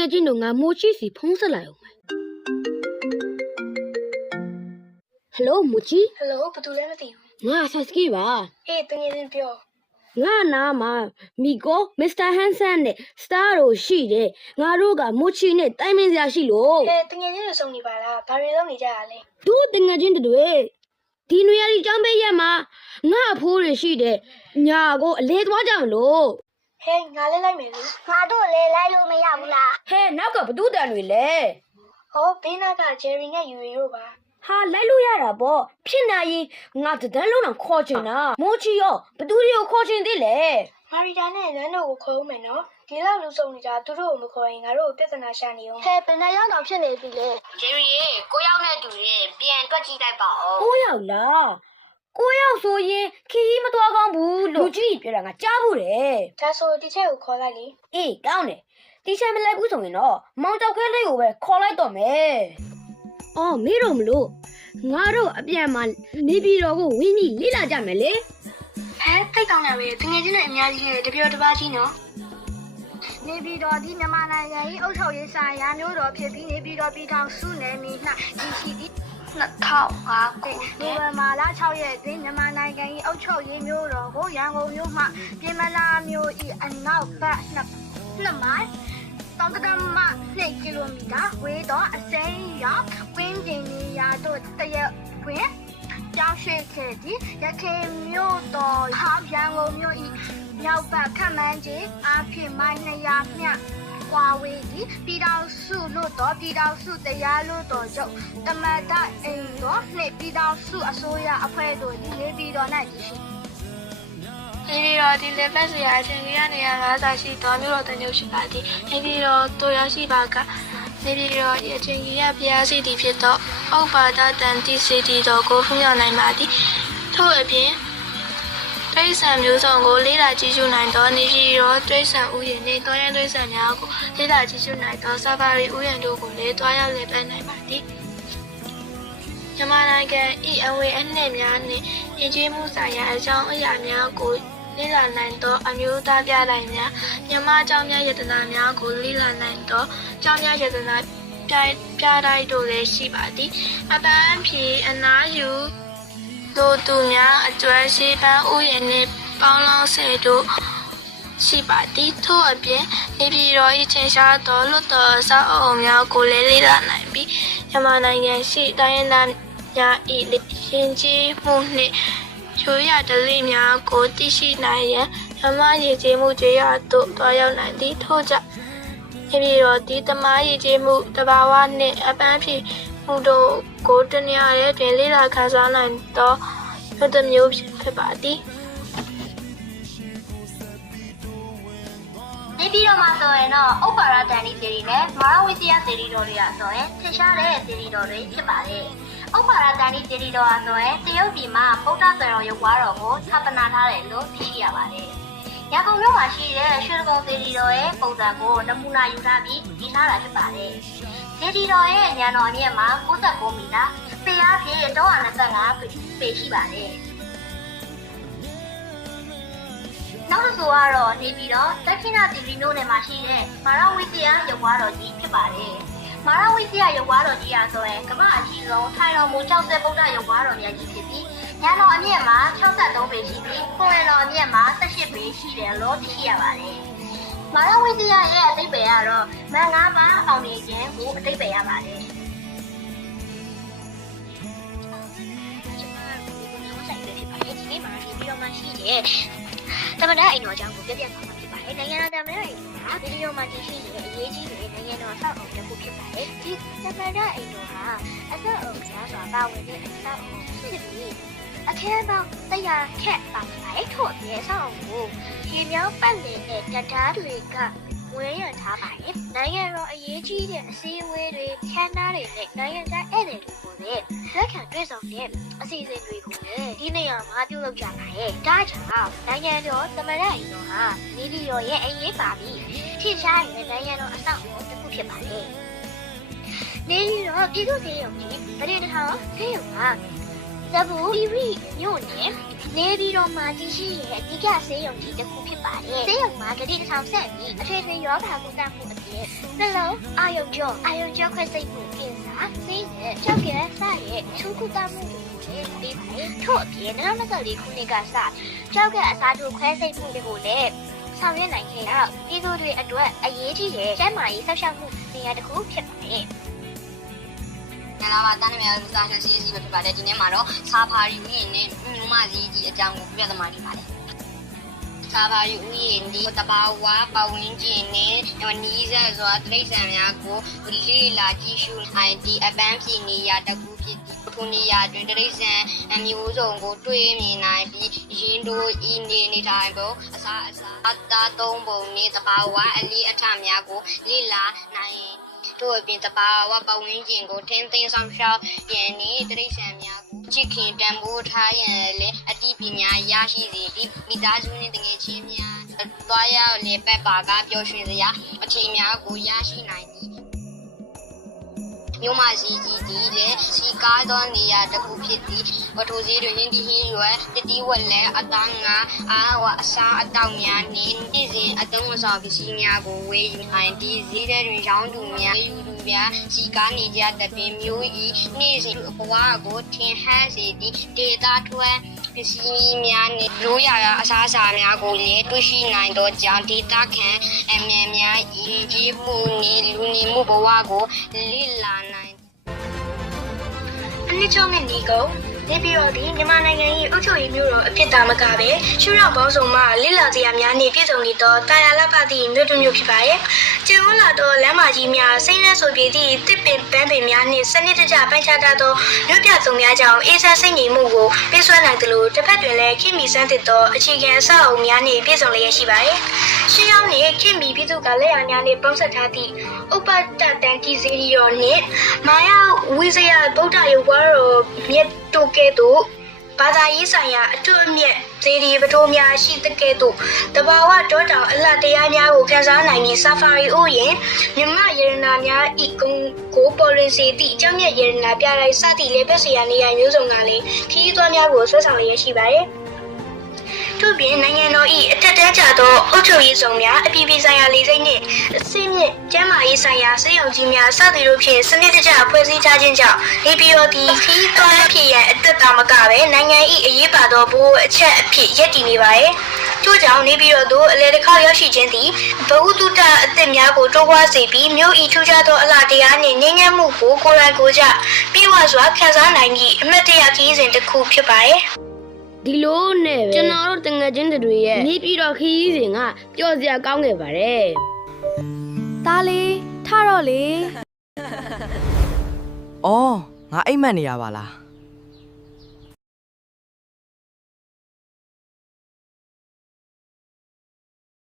ငယ်ချင်းတို့ငါမိုချီစီဖုံးဆက်လိုက်အောင်မယ်ဟယ်လိုမိုချီ ဟယ်လိုဘာတူလဲမသိဘူး ငါဆာစကီပါ အေးတငယ်ချင်းပြော ငါနာမှာမီကိုမစ္စတာဟန်ဆန်နဲ့စတာတို့ရှိတယ်ငါတို့ကမိုချီနဲ့တိုင်ပင်စရာရှိလို့ ဟဲ့တငယ်ချင်းတို့စုံနေပါလားဘာတွေလုပ်နေကြရလဲ တို့တငယ်ချင်းတွေဒီနွေရာသီကျောင်းပေးရက်မှာငါအဖိုးတွေရှိတယ်ညာကိုအလဲသွားကြမလို့ ဟဲ့ငါလည်းလိုက်မယ်လေ ငါတို့လည်းလိုက်လို့မရဘူးလား ဟဲ့နောက်ကဘသူတန်တွေလဲ ဟောဘေးနာကဂျယ်ရီနဲ့ယူရီတို့ပါ ဟာလိုက်လို့ရတာပေါ့ဖြစ်နေရင်ငါတဒန်းလုံးတော့ခေါ်ချင်တာမိုးချီရောဘသူတွေကိုခေါ်ချင်သေးလဲ မာရီတာနဲ့လမ်းတို့ကိုခေါ်ဦးမယ်နော်ဒီလောက်လူစုံနေကြသူတို့ကိုမခေါ်ရင်ငါတို့ကိုပြဿနာရှာနေအောင် ဟဲ့ဘယ်နဲ့ရောက်တော့ဖြစ်နေပြီလေ ဂျယ်ရီရေကိုရောက်တဲ့တူရေပြန်တွက်ကြည့်လိုက်ပါဦး 9ယောက်လား9ယောက်ဆိုရင်ခီးမသွားကောင်းဘူးလို့လူကြီးပြောတာငါကြားဘူးတယ် ဒါဆိုဒီချက်ကိုခေါ်လိုက်လေ အေးကောင်းတယ်တီချာမလိုက်ဘူးဆိုရင်တော့မောင်တောက်ခဲလေးကိုပဲခေါ်လိုက်တော့မယ်အော်မေးတော့မလို့ငါတို့အပြန်မှာနေပြည်တော်ကိုဝင်းပြီးလေ့လာကြမယ်လေ ဟဲ့တိတ်ကောင်းတာပဲတငယ်ချင်းတွေအများကြီးနဲ့တပြောတပါးကြီးနော် နေပြည်တော်ဒီမြန်မာနိုင်ငံ၏အုပ်ချုပ်ရေးဆိုင်ရာမျိုးတော်ဖြစ်ပြီးနေပြည်တော်ပြည်ထောင်စုနယ်မြေ၌ဒီရှိသည့် 2005ခု နိုဝင်ဘာလ6ရက်တွင်မြန်မာနိုင်ငံ၏အုပ်ချုပ်ရေးမျိုးတော်ကိုရန်ကုန်မြို့မှပြင်မလာမြို့၏အနောက်ဘက်2မိုင်တောင်တမ2ကီလိုမီတာဝေးသောအစိမ်းရောက်ဝင်းကျင်နေရာတို့တရက်ခွင်ကြောင်းရှိခဲ့သည့်ရခိုင်မြို့တော်ဟာရန်ကုန်မြို့၏မြောက်ဘက်ခန့်မှန်းခြေအားဖြင့်မိုင်200မြကွာဝေးသည့်ပြည်တော်စုလို့တော့ပြည်တော်စုတရားလို့တော့ချုပ်တမတ်တအိမ်တော်နှင့်ပြည်တော်စုအစိုးရအဖွဲ့တို့ဒီနေပြည်တော်၌တည်ရှိ နေပြည်တော်ဒီလက်ပတ်စရာအချိန်ကြီးကနေရာ50ရှိတော်မျိုးတော်တညုပ်ရှိပါသည်နေပြည်တော်တို့ရရှိပါကနေပြည်တော်၏အချိန်ကြီးရဖျားစီသည်ဖြစ်သောဩဘာဒတန်တိစီတီတော်ကိုဖွင့်ပြနိုင်ပါသည်ထို့အပြင်တိရစ္ဆာန်မျိုးစုံကိုလေးလာကြည့်ရှုနိုင်သောနေပြည်တော်တိရစ္ဆာန်ဥယျာဉ်နှင့်တောရန်တိရစ္ဆာန်များကိုလေးလာကြည့်ရှုနိုင်သောဆာဖာရီဥယျာဉ်တို့ကိုလည်းတွားရောက်လည်ပတ်နိုင်ပါသည်မြန်မာနိုင်ငံ၏အဝေးအနှံ့များနှင့်ယဉ်ကျေးမှုဆိုင်ရာအကြောင်းအရာများကိုလေ့လာနိုင်သောအမျိုးသားပြတိုင်းများမြန်မာကျောင်းများယတနာများကိုလေ့လာနိုင်သောကျောင်းများယတနာပြတိုင်းတို့လည်းရှိပါသည်အပန်းဖြေအနာယူတို့သူများအကျွမ်းရှိပန်းဥယျာဉ်နှင့်ပေါင်းလောင်းဆယ်တို့ရှိပါသည်ထို့အပြင်နေပြည်တော်၏ချိန်ရှားသောလွတ်တော်အဆောက်အအုံများကိုလည်းလေ့လာနိုင်ပြီးမြန်မာနိုင်ငံရှိတိုင်းရင်းသားများ၏ရှင်ကြီးမှုနှင့်ချိုးရဒလိများကိုသိရှိနိုင်ရန်ဓမ္မရည်ကျေးမှုကျေးရသို့တွားရောက်နိုင်သည်ထို့ကြောင့်နေပြည်တော်ဒီသမားရည်ကျေးမှုတဘာဝနှင့်အပန်းဖြေမှုတို့ကိုတနည်းအားဖြင့်လေ့လာခန်းစားနိုင်သောမြို့တစ်မျိုးဖြစ်ပါသည် နေပြီးတော့မှဆိုရင်တော့ဥပ္ပါရတန်ဒီစီရီနဲ့မာရဝိသယစီရီတော်တွေကဆိုရင်ထင်ရှားတဲ့စီရီတော်တွေဖြစ်ပါတယ်ဥပ္ပါရတန်ဒီစီရီတော်ဟာဆိုရင်တရုတ်ပြည်မှာဗုဒ္ဓဆရာတော်ရုပ်ဝါတော်ကိုဌာပနာထားတယ်လို့သိရှိရပါတယ်ရန်ကုန်မြို့မှာရှိတဲ့ရွှေဒဂုံစီရီတော်ရဲ့ပုံစံကိုနမူနာယူထားပြီးတည်ထားတာဖြစ်ပါတယ်စီရီတော်ရဲ့ဉာဏ်တော်အမြင့်မှာ69မီတာပေအားဖြင့်325ပေရှိပါတယ်နောက်တစ်ဆိုကတော့နေပြီးတော့ဒက္ခိဏသီရိမြို့နယ်မှာရှိတဲ့မာရဝိသယရုပ်ဝါတော်ကြီးဖြစ်ပါတယ်။မာရဝိသယရုပ်ဝါတော်ကြီးအားဆိုရင်ကမ္ဘာအကြီးဆုံးထိုင်တော်မူ60ဗုဒ္ဓရုပ်ဝါတော်မြတ်ကြီးဖြစ်ပြီးဉာဏ်တော်အမြင့်မှာ63ပေရှိပြီးကိုယ်ရတော်အမြင့်မှာ18ပေရှိတယ်လို့သိရှိရပါတယ်။မာရဝိသယရဲ့အဓိပ္ပာယ်ကတော့မန်၅ပါးအောင်မြင်ခြင်းကိုအဓိပ္ပာယ်ရပါတယ်။ဒီနေ့မှာဒီဗီဒီယိုမှာရှိတဲ့တမန်တော်အိမ်တော်အကြောင်းကိုပြပြသွားမှာဖြစ်ပါတယ်။နိုင်ငံတော်တမန်တော်အိမ်တော်ဟာဗီဒီယိုမှာတင်ရှိနေတဲ့အရေးကြီးတဲ့နိုင်ငံတော်ဆောက်အုံတစ်ခုဖြစ်ပါတယ်။ဒီတမန်တော်အိမ်တော်ဟာအဆောက်အုံများစွာပါဝင်တဲ့အဆောက်အုံဖြစ်ပြီးအခန်းပေါင်း100ခန့်ပါပါတယ်။ထို့အပြင်အဆောက်အုံကိုရေမြောင်းပတ်လည်နဲ့တရားတွေကဝန်းရံထားပါတယ်။နိုင်ငံတော်အရေးကြီးတဲ့အစည်းအဝေးတွေခန်းနားတွေနဲ့နိုင်ငံခြားဧည့်သည်တွေကိုလည်းလက်ခံတွေ့ဆုံတဲ့အစီအစဉ်တွေကိုလည်းဒီနေရာမှာပြုလုပ်ကြပါတယ်။ဒါကြောင့်နိုင်ငံတော်သမ္မတအိမ်တော်ဟာနေပြည်တော်ရဲ့အရေးပါပြီးထင်ရှားတဲ့နိုင်ငံတော်အဆောက်အအုံတစ်ခုဖြစ်ပါတယ်။နေပြည်တော်ပြည်သူ့ဆေးရုံကြီးဗတိတထောင်ဆေးရုံက ဇဘူရီရီမြို့နယ်နေပြည်တော်မှာတည်ရှိရဲ့အဓိကဆေးရုံကြီးတစ်ခုဖြစ်ပါတယ်ဆေးရုံမှာဂတိတစ်ထောင်ဆက်ပြီးအထွေထွေရောဂါကုသမှုအပြင်နှလုံးအာယုံကြောခွဲစိတ်မှုကင်ဆာဆေးနဲ့ကြောက်ကဲစရဲ့ထူးကုသမှုတွေကိုလည်းပေးပါတယ်ထို့အပြင်2024ခုနှစ်ကစကြောက်ကဲအစားထိုးခွဲစိတ်မှုတွေကိုလည်းဆောင်ရွက်နိုင်ခဲ့တော့ပြည်သူတွေအတွက်အရေးကြီးတဲ့ကျန်းမာရေးဆောက်ရှောက်မှုနေရာတစ်ခုဖြစ်ပါတယ်။နာမတန်းမြေစာရှေ့စီပဲဖြစ်ပါတယ်ဒီနေ့မှာတော့စာဖာရီဥယျာဉ်နဲ့မြို့မစည်းကြီးအကြောင်းကိုပြသမှာဖြစ်ပါတယ်။စာဖာရီဥယျာဉ်ဒီတဘာဝပတ်ဝန်းကျင်နဲ့နီးစပ်စွာတိရစ္ဆာန်များကိုလေ့လာကြည့်ရှုနိုင်သည့်အပန်းဖြေနေရာတစ်ခုဖြစ်သည်။ထိုနေရာတွင်တိရစ္ဆာန်မျိုးစုံကိုတွေ့မြင်နိုင်ပြီးရင်းတို့ဤနေထိုင်ပုံအစားအသုံးပုံနဲ့တဘာဝအလေးအထများကိုလေ့လာနိုင်တို့အပြင်တဘာဝပတ်ဝန်းကျင်ကိုထင်းသိမ်းဆောင်ရှောက်ပြန်နေတိရစ္ဆာန်များကိုချစ်ခင်တန်ဖိုးထားရန်လည်းအတိပညာရရှိစေပြီးမိသားစုနှင့်တငယ်ချင်းများတွားရောက်လေပတ်ပါကပျော်ရွှင်စရာအချိန်များကိုရရှိနိုင်သည်မြို့မစီကြီးဒီလည်းစီကားသောနေရာတစ်ခုဖြစ်သည်ဝတ္ထုစည်းတွင်ရင်းဒီဟင်းရွယ်တတိဝက်လည်းအသားငါအစားအတောက်များနှင့်နေ့စဉ်အသုံးအဆောင်ပစ္စည်းများကိုဝေယူနိုင်သည်ဈေးထဲတွင်ရောင်းသူများယူသူများစီကားနေကြတဲ့ပင်မျိုးဤနေ့စဉ်ဘဝကိုထင်ဟပ်စေသည့်ဒေတာထွန်းပစ္စည်းများနှင့်ရိုးရာအစားအစာများကိုလည်းတွေ့ရှိနိုင်သောကြောင့်ဒေတာခံအမြန်များယဉ်ကျေးမှုနှင့်လူနေမှုဘဝကိုလေ့လာနိုင်အနည်းချုံနဲ့နေကုန်နေပြည်တော်သည်မြန်မာနိုင်ငံ၏အုပ်ချုပ်ရေးမျိုးတော်အဖြစ်သာမကပဲရှုထောင့်ပေါင်းစုံမှလိလာစရာများနှင့်ပြည်စုံနေသောတာယာလဖသည့်မြို့တစ်မြို့ဖြစ်ပါရဲ့။ကျင်းဝန်းလာသောလမ်းမကြီးများစိမ့်နှဲဆိုပြေသည့်တစ်ပင်ပန်းပင်များနှင့်စနစ်တကျပိုင်းခြားထားသောမြို့ပြစုံများကြောင့်အေးဆက်စိတ်ငြိမ်မှုကိုပေးစွမ်းနိုင်သလိုတစ်ဖက်တွင်လည်းခင်မီစမ်းသစ်သောအခြေခံအဆောက်အအုံများနှင့်ပြည်စုံလျက်ရှိပါရဲ့။ရှင်းရောက်နှင့်ခင်မီပြည်သူကလက်ရာများနှင့်ပေါင်းစပ်ထားသည့်ဥပတတန်ကြီးစီရီရောနှင့်မာယာဝိဇယဗုဒ္ဓရုပ်ဝါတော်မြတ်တို့ကဲ့သို့ဘာသာရေးဆိုင်ရာအထွတ်အမြတ်ဇေဒီပထိုးများရှိတဲ့ကဲ့သို့တဘာဝတောတောင်အလှတရားများကိုခန်းစားနိုင်ပြီးဆာဖာရီဥယျာဉ်မြမရတနာများဤကုန်းကိုပေါ်ရင်စီသည့်အကြောင်းမြတ်ရတနာပြတိုင်းစသည့်လေဘက်စရာနေရာမျိုးစုံကလည်းခီးသွွားများကိုဆွဲဆောင်လျက်ရှိပါတယ်ထို့ပြင်နိုင်ငံတော်၏အထက်တန်းကျသောအုပ်ချုပ်ရေးဆောင်များအပြည်ပြည်ဆိုင်ရာလေဆိပ်နှင့်အစင်းမြင့်ကျန်းမာရေးဆိုင်ရာဆေးရုံကြီးများစသည်တို့ဖြင့်စနစ်တကျဖွဲ့စည်းထားခြင်းကြောင့်နေပြည်တော်သည်ခီးသွွားဖြစ်ရန်အတွက်သာမကပဲနိုင်ငံ၏အရေးပါသောဘိုးအချက်အဖြစ်ရည်တည်နေပါရဲ့ထို့ကြောင့်နေပြည်တော်သို့အလဲတစ်ခေါက်ရောက်ရှိခြင်းသည်ဘဝတုတအသစ်များကိုတိုးပွားစေပြီးမြို့၏ထူးခြားသောအလားတရားနှင့်ငြိမ်းချမ်းမှုကိုကိုယ်တိုင်ကိုယ်ကျပြေဝစွာခံစားနိုင်သည့်အမတ်တရခီးစဉ်တစ်ခုဖြစ်ပါရဲ့ဒီလိုနဲ့ကျွန်တော်တို့တငယ်ချင်းတွေရဲ့နေပြည်တော်ခီးစဉ်ကပျော်စရာကောင်းခဲ့ပါတယ်။ဒါလေးထတော့လေ။အော်ငါအိမ်မက်နေရပါလား။